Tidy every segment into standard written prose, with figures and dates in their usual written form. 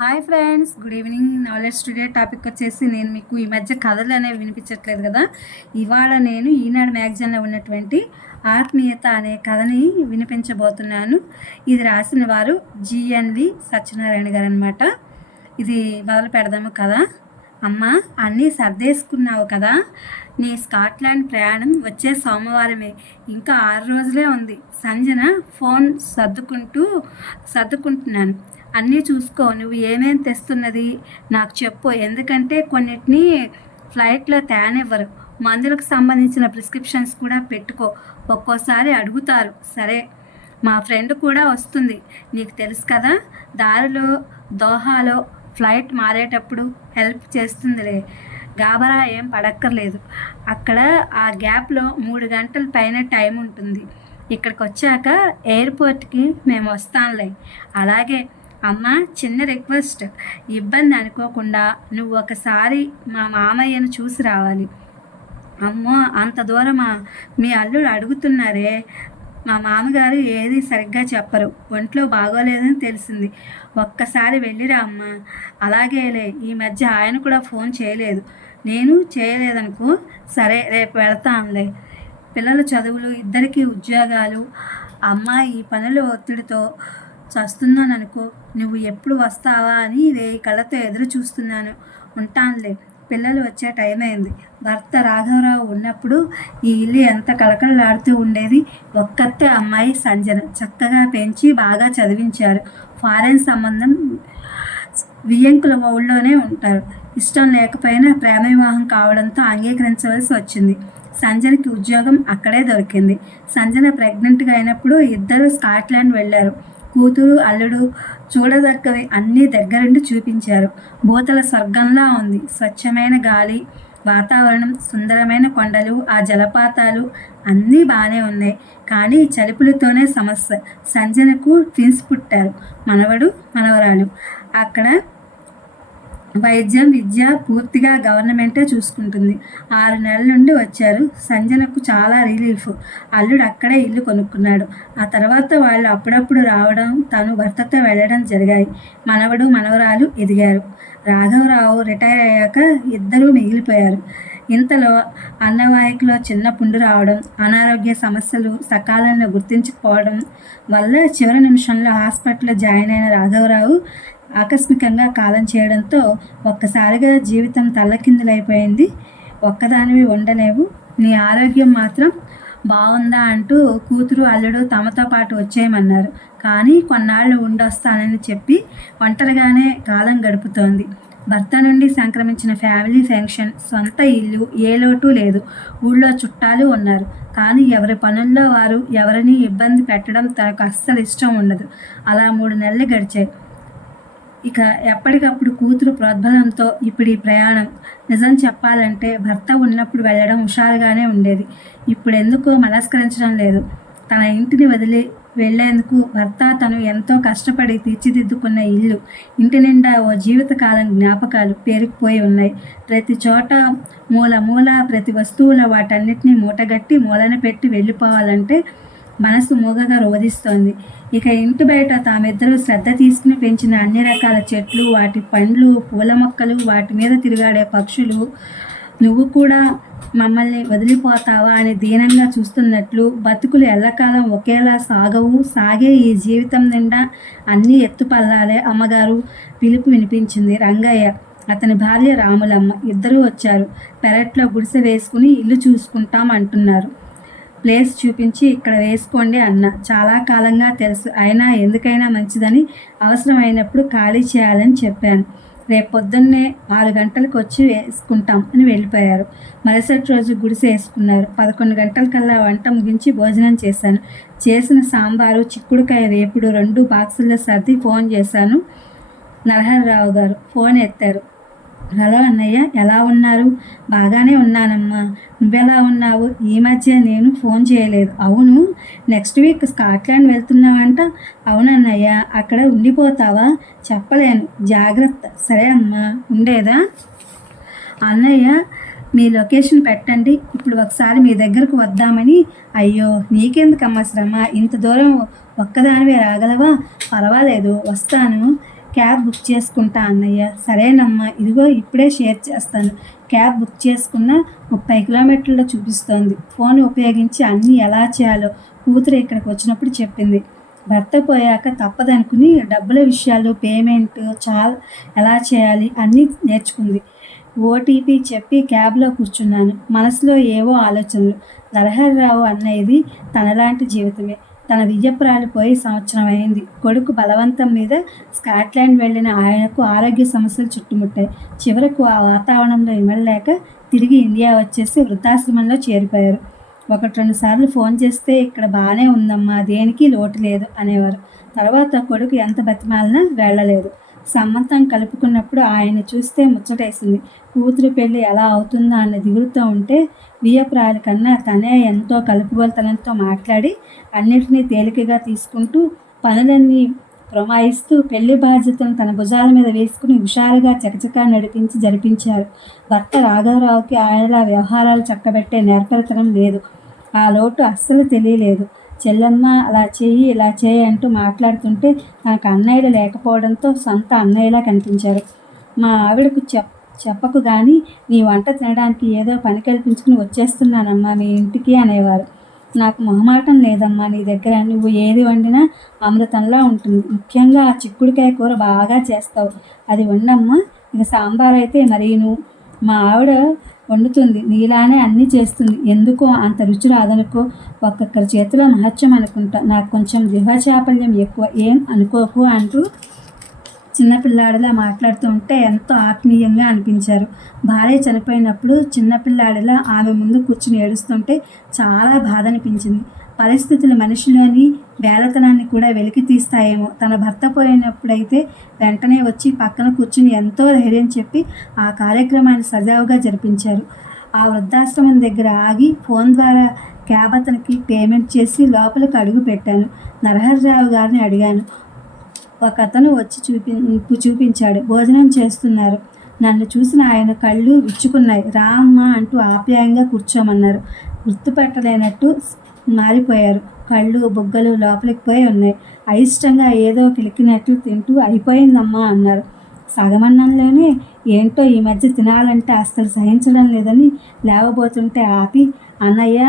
Hi friends, good evening. Knowledge today topic వచ్చేసి నేను మీకు ఈ మధ్య కథలు అనేవి వినిపించట్లేదు కదా. ఇవాళ నేను ఈనాడు మ్యాగజైన్లో ఉన్నటువంటి ఆత్మీయత అనే కథని వినిపించబోతున్నాను. ఇది రాసిన వారు జిఎన్వి సత్యనారాయణ గారు అనమాట. ఇది మొదలు పెడదాము కదా. అమ్మ, అన్నీ సర్దేసుకున్నావు కదా. నీ స్కాట్లాండ్ ప్రయాణం వచ్చే సోమవారమే, ఇంకా 6 రోజులే ఉంది. సంజన ఫోన్ సర్దుకుంటున్నాను. అన్నీ చూసుకో, నువ్వు ఏమేమి తెస్తున్నది నాకు చెప్పు. ఎందుకంటే కొన్నిటిని ఫ్లైట్లో తేనివ్వరు. మందులకు సంబంధించిన ప్రిస్క్రిప్షన్స్ కూడా పెట్టుకో, ఒక్కోసారి అడుగుతారు. సరే, మా ఫ్రెండ్ కూడా వస్తుంది, నీకు తెలుసు కదా. దారిలో దోహాలో ఫ్లైట్ మారేటప్పుడు హెల్ప్ చేస్తుందిలే. గాబరా ఏం పడక్కర్లేదు. అక్కడ ఆ గ్యాప్లో 3 గంటల పైన టైం ఉంటుంది. ఇక్కడికి వచ్చాక ఎయిర్పోర్ట్కి మేము వస్తాంలే. అలాగే అమ్మ, చిన్న రిక్వెస్ట్, ఇబ్బంది అనుకోకుండా నువ్వు ఒకసారి మా మామయ్యను చూసి రావాలి. అమ్మో, అంత దూరమా? మీ అల్లుడు అడుగుతున్నారే. మా మామగారు ఏది సరిగ్గా చెప్పరు, ఒంట్లో బాగోలేదని తెలిసింది. ఒక్కసారి వెళ్ళిరా అమ్మ. అలాగేలే, ఈ మధ్య ఆయన కూడా ఫోన్ చేయలేదు. నేను చేయలేదనుకో. సరే, రేపు వెళ్తానులే. పిల్లల చదువులు, ఇద్దరికీ ఉద్యోగాలు, అమ్మ ఈ పనుల ఒత్తిడితో చస్తున్నాననుకో. నువ్వు ఎప్పుడు వస్తావా అని 1000 కళ్ళతో ఎదురు చూస్తున్నాను. ఉంటానులే. పిల్లలు వచ్చే టైం అయింది. భర్త రాఘవరావు ఉన్నప్పుడు ఈ ఇల్లు ఎంత కళకళలాడుతూ ఉండేది. ఒక్కతే అమ్మాయి సంజన. చక్కగా పెంచి బాగా చదివించారు. ఫారెన్ సంబంధం, వియ్యంకుల ఊళ్ళోనే ఉంటారు. ఇష్టం లేకపోయినా ప్రేమ వివాహం కావడంతో అంగీకరించవలసి వచ్చింది. సంజనకి ఉద్యోగం అక్కడే దొరికింది. సంజన ప్రెగ్నెంట్గా అయినప్పుడు ఇద్దరు స్కాట్లాండ్ వెళ్ళారు. కూతురు అల్లుడు చూడదగ్గవి అన్నీ దగ్గరుండి చూపించారు. భూతల స్వర్గంలా ఉంది. స్వచ్ఛమైన గాలి, వాతావరణం, సుందరమైన కొండలు, ఆ జలపాతాలు అన్నీ బాగానే ఉన్నాయి. కానీ చలిపులతోనే సమస్య. సంజనకు ట్విన్స్ పుట్టారు, మనవడు మనవరాలు. అక్కడ వైద్యం, విద్య పూర్తిగా గవర్నమెంటే చూసుకుంటుంది. 6 నెలల నుండి వచ్చారు. సంజనకు చాలా రిలీఫ్. అల్లుడు అక్కడే ఇల్లు కొనుక్కున్నాడు. ఆ తర్వాత వాళ్ళు అప్పుడప్పుడు రావడం, తను భర్తతో వెళ్ళడం జరిగాయి. మనవడు మనవరాలు ఎదిగారు. రాఘవరావు రిటైర్ అయ్యాక ఇద్దరూ మిగిలిపోయారు. ఇంతలో అన్నవాహికలో చిన్న పుండు రావడం, అనారోగ్య సమస్యలు సకాలంలో గుర్తించకపోవడం వల్ల చివరి నిమిషంలో హాస్పిటల్లో జాయిన్ అయిన రాఘవరావు ఆకస్మికంగా కాలం చేయడంతో ఒక్కసారిగా జీవితం తల్లకిందులైపోయింది. ఒక్కదానివి ఉండలేవు, నీ ఆరోగ్యం మాత్రం బాగుందా అంటూ కూతురు అల్లుడు తమతో పాటు వచ్చేయమన్నారు. కానీ కొన్నాళ్ళు ఉండొస్తానని చెప్పి ఒంటరిగానే కాలం గడుపుతోంది. భర్త నుండి సంక్రమించిన ఫ్యామిలీ ఫంక్షన్, సొంత ఇల్లు, ఏ లోటు లేదు. ఊళ్ళో చుట్టాలు ఉన్నారు. కానీ ఎవరి పనుల్లో వారు, ఎవరిని ఇబ్బంది పెట్టడం తనకు అస్సలు ఇష్టం ఉండదు. అలా 3 నెలలు గడిచాయి. ఇక ఎప్పటికప్పుడు కూతురు ప్రోద్బలంతో ఇప్పుడు ఈ ప్రయాణం. నిజం చెప్పాలంటే భర్త ఉన్నప్పుడు వెళ్ళడం హుషారుగానే ఉండేది. ఇప్పుడు ఎందుకో మనస్కరించడం లేదు. తన ఇంటిని వదిలి వెళ్లేందుకు. భర్త తను ఎంతో కష్టపడి తీర్చిదిద్దుకున్న ఇల్లు, ఇంటి నిండా ఓ జీవితకాలం జ్ఞాపకాలు పేరుకుపోయి ఉన్నాయి. ప్రతి చోట మూల ప్రతి వస్తువులో వాటన్నిటినీ మూటగట్టి మూలన పెట్టి వెళ్ళిపోవాలంటే మనసు మూగగా రోధిస్తోంది. ఇక ఇంటి బయట తామిద్దరూ శ్రద్ధ తీసుకుని పెంచిన అన్ని రకాల చెట్లు, వాటి పండ్లు, పూల మొక్కలు, వాటి మీద తిరుగాడే పక్షులు, నువ్వు కూడా మమ్మల్ని వదిలిపోతావా అని దీనంగా చూస్తున్నట్లు, బతుకులు ఎల్లకాలం ఒకేలా సాగవు, సాగే ఈ జీవితం నిండా అన్నీ ఎత్తుపల్లాలే. అమ్మగారు పిలుపు వినిపించింది. రంగయ్య, అతని భార్య రాములమ్మ ఇద్దరూ వచ్చారు. పెరట్లో గుడిసె వేసుకుని ఇల్లు చూసుకుంటాం అంటున్నారు. ప్లేస్ చూపించి ఇక్కడ వేసుకోండి అన్న. చాలా కాలంగా తెలుసు, అయినా ఎందుకైనా మంచిదని అవసరమైనప్పుడు ఖాళీ చేయాలని చెప్పాను. రేపు పొద్దున్నే 6 గంటలకు వచ్చి వేసుకుంటాం అని వెళ్ళిపోయారు. మరుసటి రోజు గుడిసె వేసుకున్నారు. 11 గంటలకల్లా వంట ముగించి భోజనం చేశాను. చేసిన సాంబారు, చిక్కుడుకాయ వేపుడు 2 బాక్సుల్లో సర్ది ఫోన్ చేశాను. నరహరరావు గారు ఫోన్ ఎత్తారు. హలో అన్నయ్య, ఎలా ఉన్నారు? బాగానే ఉన్నానమ్మా, నువ్వెలా ఉన్నావు? ఈ మధ్య నేను ఫోన్ చేయలేదు. అవును, నెక్స్ట్ వీక్ స్కాట్లాండ్ వెళ్తున్నావంట. అవునన్నయ్య, అక్కడ ఉండిపోతావా? చెప్పలేను, జాగ్రత్త. సరే అమ్మా, ఉండేదా? అన్నయ్య, మీ లొకేషన్ పెట్టండి, ఇప్పుడు ఒకసారి మీ దగ్గరకు వద్దామని. అయ్యో, నీకెందుకమ్మా శ్రమ? ఇంత దూరం ఒక్కదానివే రాగలవా? పర్వాలేదు, వస్తాను. క్యాబ్ బుక్ చేసుకుంటా అన్నయ్య. సరేనమ్మా, ఇదిగో ఇప్పుడే షేర్ చేస్తాను. క్యాబ్ బుక్ చేసుకున్న 30 కిలోమీటర్లు చూపిస్తోంది. ఫోన్ ఉపయోగించి అన్నీ ఎలా చేయాలో కూతురు ఇక్కడికి వచ్చినప్పుడు చెప్పింది. భర్త పోయాక తప్పదనుకుని డబ్బుల విషయాలు, పేమెంట్ ఎలా చేయాలి అన్నీ నేర్చుకుంది. ఓటీపీ చెప్పి క్యాబ్లో కూర్చున్నాను. మనసులో ఏవో ఆలోచనలు. నరహరిరావు అన్నయ్యది తనలాంటి జీవితమే. తన విజయపురాలు పోయి సంవత్సరం అయింది. కొడుకు బలవంతం మీద స్కాట్లాండ్ వెళ్ళిన ఆయనకు ఆరోగ్య సమస్యలు చుట్టుముట్టాయి. చివరకు ఆ వాతావరణంలో ఇమడలేక తిరిగి ఇండియా వచ్చేసి వృద్ధాశ్రమంలో చేరిపోయారు. 1-2 సార్లు ఫోన్ చేస్తే ఇక్కడ బాగానే ఉందమ్మా, దేనికి లోటు లేదు అనేవారు. తర్వాత కొడుకు ఎంత బతిమాలినా వెళ్ళలేదు. సంబంధం కలుపుకున్నప్పుడు ఆయన్ని చూస్తే ముచ్చటేసింది. కూతురు పెళ్లి ఎలా అవుతుందా అన్న దిగులుతో ఉంటే వియ్యపురాలి కన్నా తనే ఎంతో కలుపుగోలుతనంతో మాట్లాడి అన్నిటినీ తేలికగా తీసుకుంటూ పనులన్నీ పురమాయిస్తూ పెళ్లి బాధ్యతను తన భుజాల మీద వేసుకుని హుషారుగా చకచకా నడిపించి జరిపించారు. భర్త రాఘవరావుకి ఆయనలా వ్యవహారాలు చక్కబెట్టే నేర్పరితనం లేదు. ఆ లోటు అస్సలు తెలియలేదు. చెల్లెమ్మ అలా చెయ్యి ఇలా చేయి అంటూ మాట్లాడుతుంటే తనకు అన్నయ్యలు లేకపోవడంతో సొంత అన్నయ్యలా కనిపించారు. మా ఆవిడకు చెప్పకు గాని నీ వంట తినడానికి ఏదో పని కల్పించుకుని వచ్చేస్తున్నానమ్మా మీ ఇంటికి అనేవారు. నాకు మొహమాటం లేదమ్మా నీ దగ్గర. నువ్వు ఏది వండినా అమృతంలా ఉంటుంది. ముఖ్యంగా ఆ చిక్కుడుకాయ కూర బాగా చేస్తావు. అది వండమ్మా. ఇక సాంబార్ అయితే మరీను. మా ఆవిడ వండుతుంది, నీలానే అన్నీ చేస్తుంది. ఎందుకో అంత రుచి రాదనుకో. ఒక్కొక్కరి చేతిలో మహత్యం అనుకుంటా. నాకు కొంచెం జిహ్వచాపల్యం ఎక్కువ, ఏం అనుకోకు అంటూ చిన్నపిల్లాడిలా మాట్లాడుతూ ఉంటే ఎంతో ఆత్మీయంగా అనిపించారు. భార్య చనిపోయినప్పుడు చిన్నపిల్లాడిలా ఆమె ముందు కూర్చుని ఏడుస్తుంటే చాలా బాధ అనిపించింది. పరిస్థితులు మనిషిలోని వేలతనాన్ని కూడా వెలికి తీస్తాయేమో. తన భర్త పోయినప్పుడైతే వెంటనే వచ్చి పక్కన కూర్చుని ఎంతో ధైర్యం చెప్పి ఆ కార్యక్రమాన్ని సజావుగా జరిపించారు. ఆ వృద్ధాశ్రమం దగ్గర ఆగి ఫోన్ ద్వారా క్యాబ్ అతనికి పేమెంట్ చేసి లోపలికి అడుగు పెట్టాను. నరహరిరావు గారిని అడిగాను. ఒకతను వచ్చి చూపించాడు. భోజనం చేస్తున్నారు. నన్ను చూసిన ఆయన కళ్ళు విచ్చుకున్నాయి. రా అమ్మా అంటూ ఆప్యాయంగా కూర్చోమన్నారు. గుర్తుపట్టలేనట్టు మారిపోయారు. కళ్ళు బుగ్గలు లోపలికి పోయి ఉన్నాయి. అయిష్టంగా ఏదో కిలికినట్లు తింటూ అయిపోయిందమ్మా అన్నారు. సగమన్నంలోనే ఏంటో ఈ మధ్య తినాలంటే అస్సలు సహించడం లేదని లేవబోతుంటే ఆపి, అన్నయ్య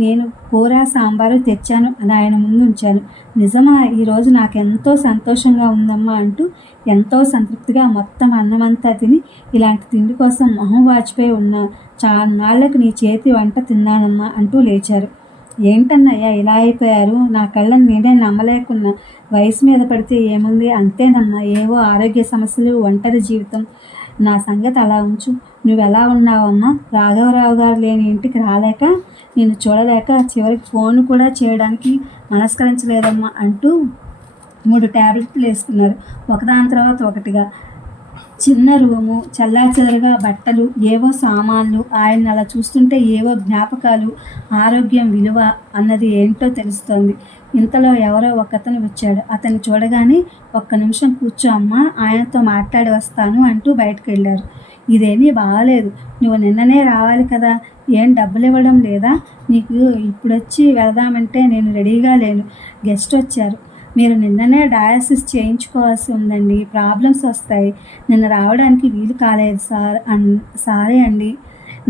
నేను కూర సాంబారు తెచ్చాను అని ఆయన ముందు ఉంచాను. నిజమా, ఈరోజు నాకెంతో సంతోషంగా ఉందమ్మా అంటూ ఎంతో సంతృప్తిగా మొత్తం అన్నమంతా తిని, ఇలాంటి తిండి కోసం మొహం వాచిపోయి ఉన్న చాలా నాళ్లకు నీ చేతి వంట తిన్నానమ్మా అంటూ లేచారు. ఏంటన్నయ్య ఇలా అయిపోయారు? నా కళ్ళని నేనే నమ్మలేకున్నా. వయసు మీద పడితే ఏముంది, అంతేనమ్మా, ఏవో ఆరోగ్య సమస్యలు, ఒంటరి జీవితం. నా సంగతి అలా ఉంచు. నువ్వెలా ఉన్నావమ్మా? రాఘవరావు గారు లేని ఇంటికి రాలేక, నిన్ను చూడలేక చివరికి ఫోన్ కూడా చేయడానికి మనస్కరించలేదమ్మా అంటూ 3 టాబ్లెట్లు వేసుకున్నారు. ఒకదాని తర్వాత ఒకటిగా. చిన్న రూము, చెల్లాచెదరుగా బట్టలు, ఏవో సామాన్లు. ఆయన అలా చూస్తుంటే ఏవో జ్ఞాపకాలు. ఆరోగ్యం విలువ అన్నది ఏంటో తెలుస్తోంది. ఇంతలో ఎవరో ఒకతను వచ్చాడు. అతన్ని చూడగానే ఒక్క నిమిషం కూర్చో అమ్మా, ఆయనతో మాట్లాడి వస్తాను అంటూ బయటకు వెళ్ళారు. ఇదేమీ బాగాలేదు. నువ్వు నిన్ననే రావాలి కదా, ఏం డబ్బులు ఇవ్వడం లేదా? నీకు ఇప్పుడొచ్చి వెళదామంటే నేను రెడీగా లేను. గెస్ట్ వచ్చారు. మీరు నిన్ననే డయాలసిస్ చేయించుకోవాల్సి ఉందండి. ప్రాబ్లమ్స్ వస్తాయి. నిన్న రావడానికి వీలు కాలేదు సారీ అండి.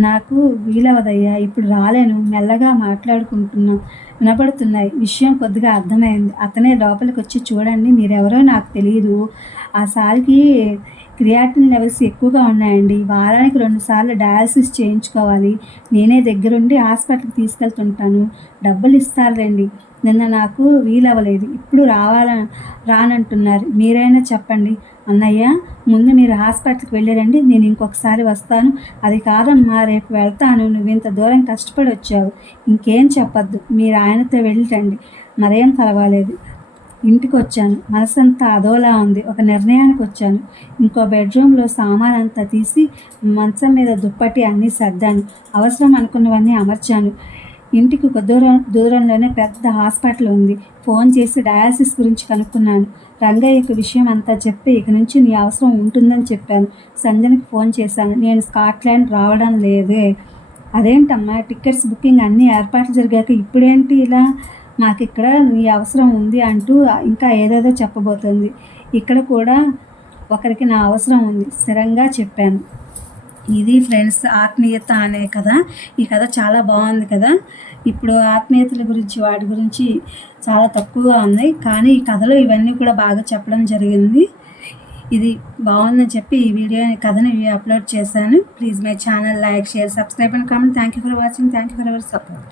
నాకు వీలవదయ్యా, ఇప్పుడు రాలేను. మెల్లగా మాట్లాడుకుంటున్నాం, వినపడుతున్నాయి. విషయం కొద్దిగా అర్థమైంది. అతనే లోపలికి వచ్చి, చూడండి మీరెవరో నాకు తెలియదు. ఆ సారికి క్రియాటిన్ లెవెల్స్ ఎక్కువగా ఉన్నాయండి. వారానికి 2 సార్లు డయాలసిస్ చేయించుకోవాలి. నేనే దగ్గరుండి హాస్పిటల్కి తీసుకెళ్తుంటాను. డబ్బులు ఇస్తారులేండి. నిన్న నాకు వీలవ్వలేదు. ఇప్పుడు రానంటున్నారు. మీరైనా చెప్పండి. అన్నయ్య, ముందు మీరు హాస్పిటల్కి వెళ్ళిరండి, నేను ఇంకొకసారి వస్తాను. అది కాదమ్మా, రేపు వెళ్తాను. నువ్వింత దూరం కష్టపడి వచ్చావు. ఇంకేం చెప్పొద్దు. మీరు ఆయనతో వెళ్ళిరండి. మరేం పర్వాలేదు. ఇంటికి వచ్చాను. మనసంతా అదోలా ఉంది. ఒక నిర్ణయానికి వచ్చాను. ఇంకో బెడ్రూమ్లో సామానంతా తీసి మంచం మీద దుప్పటి అన్నీ సర్దాను. అవసరం అనుకున్నవన్నీ అమర్చాను. ఇంటికి ఒక దూరంలోనే పెద్ద హాస్పిటల్ ఉంది. ఫోన్ చేసి డయాలసిస్ గురించి కనుక్కున్నాను. రంగయ్యకు విషయం అంతా చెప్పి ఇక నుంచి నీ అవసరం ఉంటుందని చెప్పాను. సంజనకి ఫోన్ చేశాను. నేను స్కాట్లాండ్ రావడం లేదే. అదేంటమ్మా, టికెట్స్ బుకింగ్ అన్నీ ఏర్పాట్లు జరిగాక ఇప్పుడేంటి ఇలా? మాకిక్కడ నీ అవసరం ఉంది అంటూ ఇంకా ఏదేదో చెప్పబోతుంది. ఇక్కడ కూడా ఒకరికి నా అవసరం ఉంది స్థిరంగా చెప్పాను. ఇది ఫ్రెండ్స్ ఆత్మీయత అనే కథ. ఈ కథ చాలా బాగుంది కదా. ఇప్పుడు ఆత్మీయతల గురించి వాటి గురించి చాలా తక్కువగా ఉన్నాయి, కానీ ఈ కథలో ఇవన్నీ కూడా బాగా చెప్పడం జరిగింది. ఇది బాగుందని చెప్పి ఈ కథని అప్లోడ్ చేశాను. Please my channel like, share, subscribe and comment. Thank you for watching. Thank you for our support.